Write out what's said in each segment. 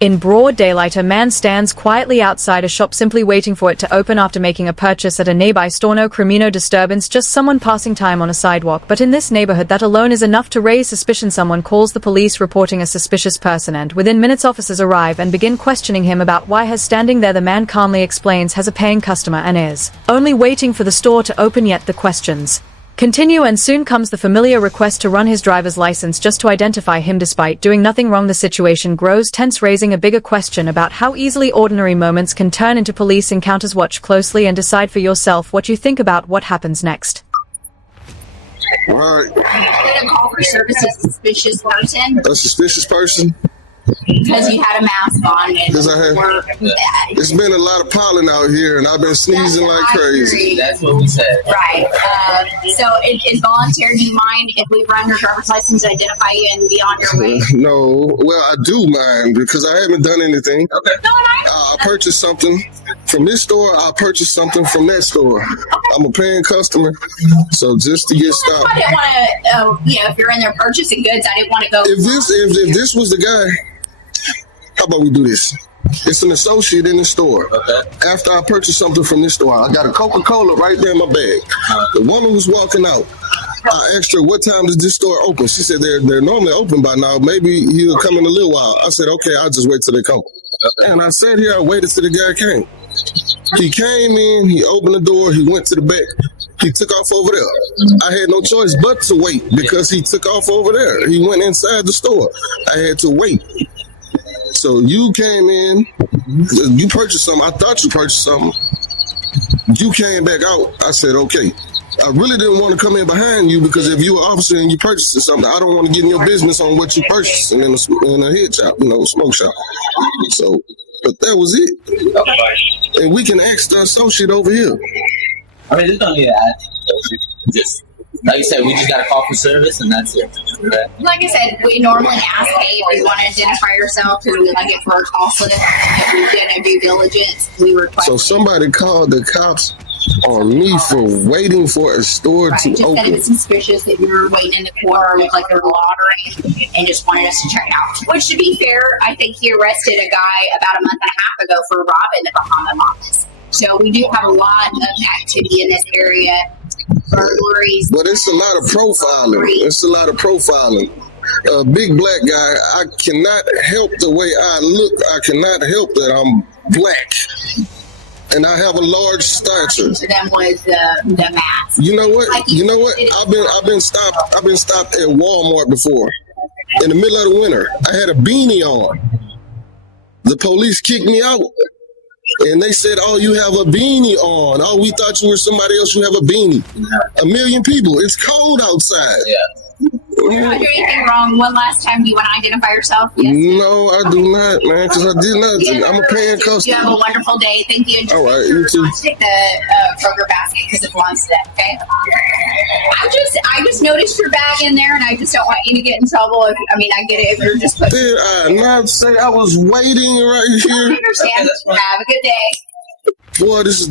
In broad daylight, a man stands quietly outside a shop simply waiting for it to open after making a purchase at a nearby store. No criminal disturbance, just someone passing time on a sidewalk. But in this neighborhood, that alone is enough to raise suspicion. Someone calls the police reporting a suspicious person, and within minutes officers arrive and begin questioning him about why he's standing there. The man calmly explains has a paying customer and is only waiting for the store to open, yet the questions continue, and soon comes the familiar request to run his driver's license just to identify him despite doing nothing wrong. The situation grows tense, raising a bigger question about how easily ordinary moments can turn into police encounters. Watch closely and decide for yourself what you think about what happens next. All right. You get a call for service a suspicious person. A suspicious person? Because you had a mask on. Because I had. It's been a lot of pollen out here, and I've been sneezing like crazy. That's what we said. Right. So it's voluntary. Do you mind if we run your driver's license to identify you and be on your way? No. Well, I do mind because I haven't done anything. Okay. No, I purchased something from this store. I purchased something from that store. I'm a paying customer, so just to get stopped. I didn't want to, if you're in there purchasing goods, I didn't want to go. If this was the guy, how about we do this? It's an associate in the store. Okay. After I purchased something from this store, I got a Coca-Cola right there in my bag. The woman was walking out. I asked her, what time does this store open? She said, they're normally open by now. Maybe he'll come in a little while. I said, okay, I'll just wait till they come. Okay. And I sat here, I waited till the guy came. He came in, he opened the door, he went to the back. He took off over there. I had no choice but to wait because he took off over there. He went inside the store. I had to wait. So you came in, you purchased something. I thought you purchased something. You came back out. I said, okay. I really didn't want to come in behind you because if you were an officer and you purchased something, I don't want to get in your business on what you purchased in a head shop, a smoke shop. So, but that was it. Okay. And we can ask the associate over here. I mean, there's no need to ask. Just like you said, we just got a call for service, and that's it. Okay. Like I said, we normally ask, hey, if you want to identify yourself, who we like it for a call slip. If we did a due diligence, we request. So somebody called the cops on me for waiting for a store to just open. said it was suspicious that you were waiting in the corner, looked like there was lottery, and just wanted us to check it out. Which, to be fair, I think he arrested a guy about a month and a half ago for robbing the Bahama office. So we do have a lot of activity in this area. Burglaries. But it's a lot of profiling. A big black guy, I cannot help the way I look. I cannot help that I'm black. And I have a large stature. To them was the mask. You know what? I've been stopped at Walmart before. In the middle of the winter. I had a beanie on. The police kicked me out. And they said, oh, you have a beanie on. Oh, we thought you were somebody else. You have a beanie. 1 million people. It's cold outside. Yeah. You're not doing anything wrong. One last time, do you want to identify yourself? Yes. No, I do not, man, because I did nothing. I'm a paying customer. You have a wonderful day. Thank you. All right, you too. Take the Kroger basket because it belongs to them, okay? I just noticed your bag in there, and I just don't want you to get in trouble. I get it if you're just putting. Did I not say I was waiting right here? I understand. Okay, have a good day. Boy, this is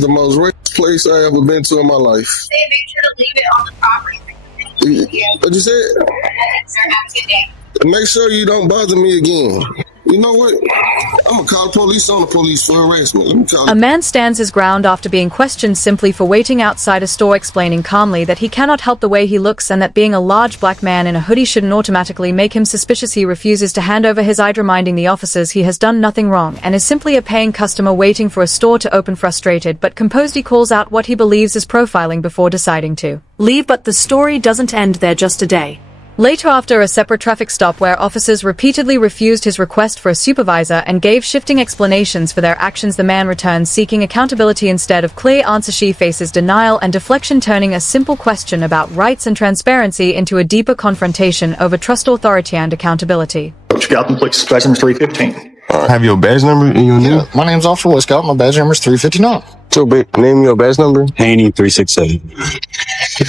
the most racist place I ever been to in my life. Say, make sure to leave it on the property. What you said? Sir, have a good day. Make sure you don't bother me again. You know what? I'm going to call police on the police for harassment. Let me call A man stands his ground after being questioned simply for waiting outside a store, explaining calmly that he cannot help the way he looks and that being a large black man in a hoodie shouldn't automatically make him suspicious. He refuses to hand over his ID, reminding the officers he has done nothing wrong and is simply a paying customer waiting for a store to open. Frustrated but composed, he calls out what he believes is profiling before deciding to leave. But the story doesn't end there. Just a day later, after a separate traffic stop where officers repeatedly refused his request for a supervisor and gave shifting explanations for their actions, the man returns seeking accountability instead of clear answer. She faces denial and deflection, turning a simple question about rights and transparency into a deeper confrontation over trust, authority, and accountability. Wisconsin, please. Badge number 315. Have your badge number in your name? My name's Officer Wisconsin. My badge number is 359. So, name your badge number. Haney 367.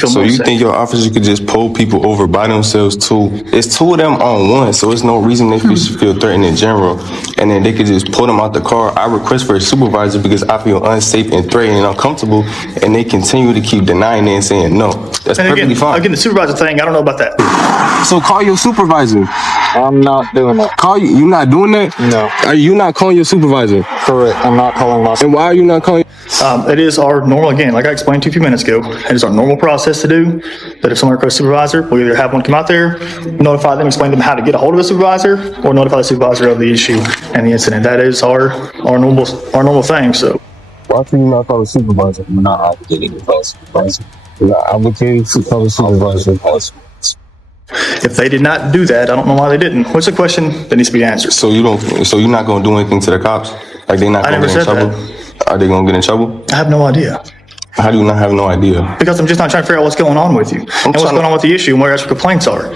So you think your officer could just pull people over by themselves too? It's two of them on one, so it's no reason they should feel threatened in general. And then they could just pull them out the car. I request for a supervisor because I feel unsafe and threatened and uncomfortable, and they continue to keep denying it and saying no. That's perfectly fine. Again, the supervisor thing, I don't know about that. So call your supervisor. I'm not doing that. You not doing that? No. Are you not calling your supervisor? Correct. I'm not calling my. And why are you not calling? It is our normal, again, like I explained to you a few minutes ago, it is our normal process to do that if someone requests a supervisor, we'll either have one come out there, notify them, explain to them how to get a hold of a supervisor, or notify the supervisor of the issue and the incident. That is our normal thing. So Why can you not call a supervisor? I'm not obligated to call a supervisor. You're not obligated to call a supervisor. if they did not do that, I don't know why they didn't. What's the question that needs to be answered? So you're not gonna do anything to the cops? Like they're not gonna get in trouble? Are they gonna get in trouble? I have no idea. How do you not have no idea? Because I'm just not trying to figure out what's going on with you and what's going on with the issue and where your complaints are.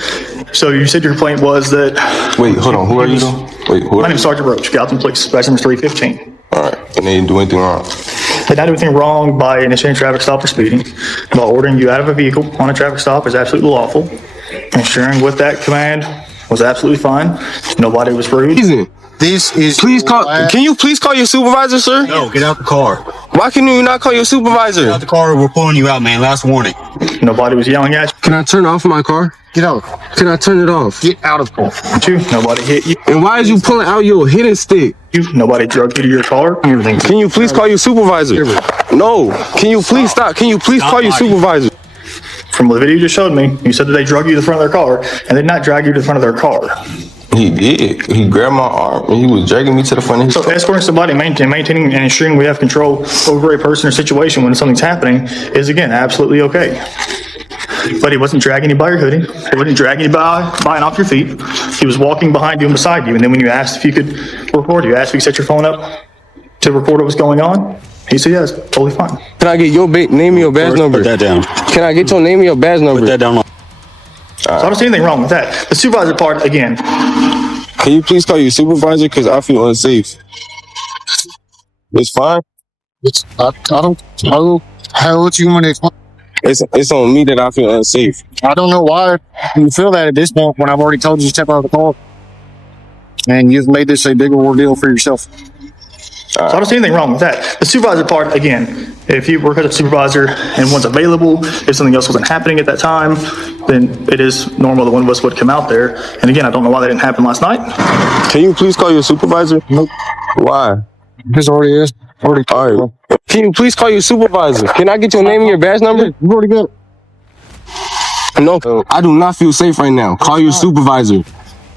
So you said your complaint was that. Wait, hold on. Who are you though? Wait, who? My name is Sergeant Roach, Gallatin Police, badge number 315. All right, and they didn't do anything wrong. They did not do anything wrong by initiating a traffic stop or speeding. While ordering you out of a vehicle on a traffic stop is absolutely lawful. Ensuring with that command was absolutely fine. Nobody was rude. This is. Please call. Can you please call your supervisor, sir? No, get out the car. Why can you not call your supervisor? Get out the car. We're pulling you out, man. Last warning. Nobody was yelling at you. Can I turn off my car? Get out. Can I turn it off? Get out of the car. Nobody hit you. And why is you pulling out your hidden stick? Nobody drug you to your car. Everything. Can you please call your supervisor? No. Can you please stop? Can you please call your supervisor? From the video you just showed me, you said that they drug you to the front of their car, and they did not drag you to the front of their car. He did. He grabbed my arm and he was dragging me to the front of his So car. escorting somebody, maintaining and ensuring we have control over a person or situation when something's happening is, again, absolutely okay. But he wasn't dragging you by your hoodie. He wasn't dragging you by and off your feet. He was walking behind you and beside you. And then when you asked if you could record, you asked if you could set your phone up to record what was going on. He said, yes, totally fine. Can I get your name and your badge number? Put that down. Can I get your name and your badge number? Put that down. So I don't see anything wrong with that. The supervisor part, again. Can you please call your supervisor? Because I feel unsafe. It's fine. I don't know how else you want to explain. It's on me that I feel unsafe. I don't know why you feel that at this point when I've already told you to step out of the car. And you've made this a bigger ordeal for yourself. So I don't see anything wrong with that. The supervisor part, again, if you work as a supervisor and one's available, if something else wasn't happening at that time, then it is normal that one of us would come out there. And again, I don't know why that didn't happen last night. Can you please call your supervisor? Nope. Why? This already is. All right. Can you please call your supervisor? Can I get your name and your badge number? You already got it. No, I do not feel safe right now. Call your supervisor.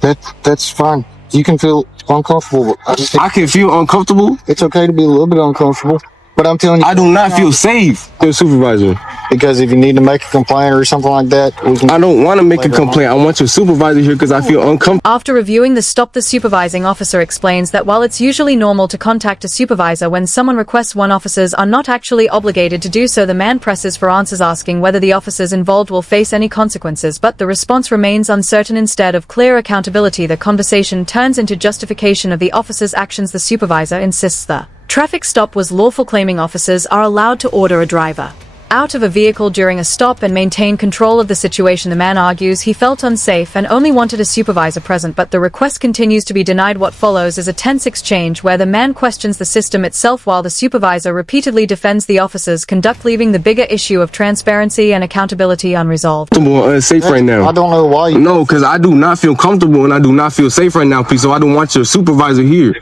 That's fine. You can feel uncomfortable. I can feel uncomfortable. It's okay to be a little bit uncomfortable, but I'm telling you, I do not feel safe. Your supervisor. because if you need to make a complaint or something like that, we can. I don't want to make a complaint. I want your supervisor here because I feel uncomfortable. After reviewing the stop, the supervising officer explains that while it's usually normal to contact a supervisor when someone requests one, officers are not actually obligated to do so. The man presses for answers, asking whether the officers involved will face any consequences, but the response remains uncertain. Instead of clear accountability, the conversation turns into justification of the officer's actions. The supervisor insists the traffic stop was lawful, claiming officers are allowed to order a driver out of a vehicle during a stop and maintain control of the situation. The man argues he felt unsafe and only wanted a supervisor present, but the request continues to be denied. What follows is a tense exchange where the man questions the system itself while the supervisor repeatedly defends the officer's conduct, leaving the bigger issue of transparency and accountability unresolved. Unsafe right now. I don't know why. No, because I do not feel comfortable and I do not feel safe right now, please. So I don't want your supervisor here.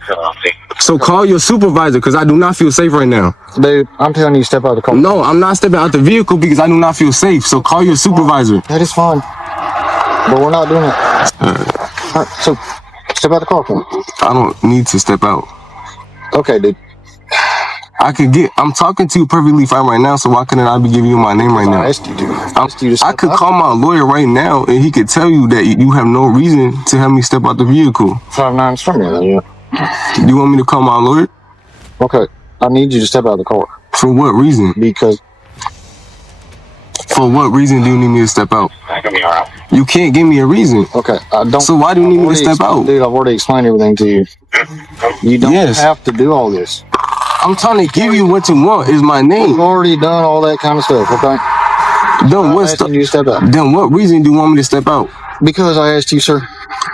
So call your supervisor because I do not feel safe right now. Dude, I'm telling you, step out of the car. No, I'm not stepping out the vehicle because I do not feel safe. So call your supervisor. That is fine. But we're not doing it. All right, so step out of the car. I don't need to step out. Okay, dude. I'm talking to you perfectly fine right now, so why couldn't I be giving you my name right now? I asked you to. I could call my lawyer right now and he could tell you that you have no reason to have me step out the vehicle. 5-9's from you, then, yeah. Do you want me to call my lawyer? Okay, I need you to step out of the car. For what reason? Because. For what reason do you need me to step out? You can't give me a reason. Okay, I don't. So why do you need me to step out? Dude, I've already explained everything to you. You don't have to do all this. I'm trying to give you what you want. Is my You've name. already done all that kind of stuff, okay? Then I'm what? asking you to step out. Then what reason do you want me to step out? Because I asked you, sir.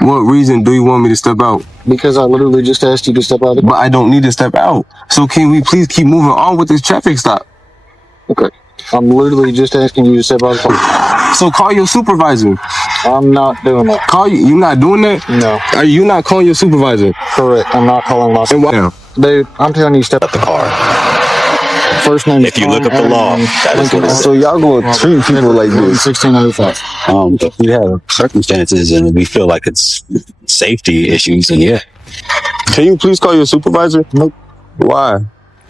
What reason do you want me to step out? Because I literally just asked you to step out of the But I don't need to step out. So can we please keep moving on with this traffic stop? Okay. I'm literally just asking you to step out of the car. So call your supervisor. I'm not doing that. Call you. You not doing that? No. Are you not calling your supervisor? Correct. I'm not calling my... And why? Dude, I'm telling you to step out the car. First name. If you look up the law, that is what it says. So y'all gonna treat people like this? 1605. If we have circumstances and we feel like it's safety issues, then yeah. Can you please call your supervisor? Nope. Why?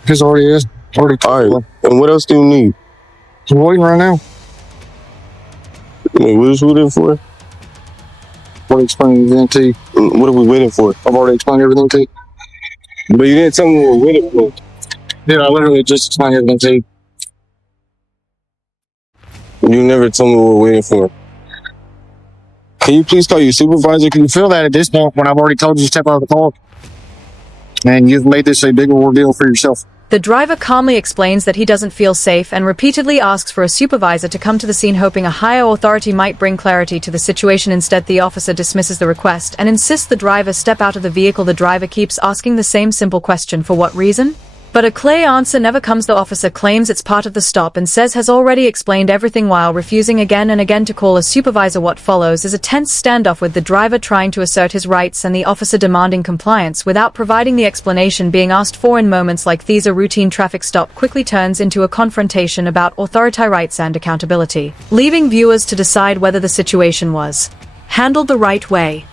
Because already is. Already. All right. And what else do you need? I'm waiting right now. Wait, what is we waiting for? I've already explained everything to you. What are we waiting for? I've already explained everything to you. But you didn't tell me what we're waiting for. Yeah, I literally just explained everything to you. You never told me what we're waiting for. Can you please call your supervisor? Can you feel that at this point when I've already told you to step out of the car? And you've made this a bigger ordeal for yourself. The driver calmly explains that he doesn't feel safe and repeatedly asks for a supervisor to come to the scene, hoping a higher authority might bring clarity to the situation. Instead, the officer dismisses the request and insists the driver step out of the vehicle. The driver keeps asking the same simple question: for what reason? But a clear answer never comes. The officer claims it's part of the stop and says has already explained everything while refusing again and again to call a supervisor. What follows is a tense standoff with the driver trying to assert his rights and the officer demanding compliance without providing the explanation being asked for. In moments like these, a routine traffic stop quickly turns into a confrontation about authority, rights and accountability, leaving viewers to decide whether the situation was handled the right way.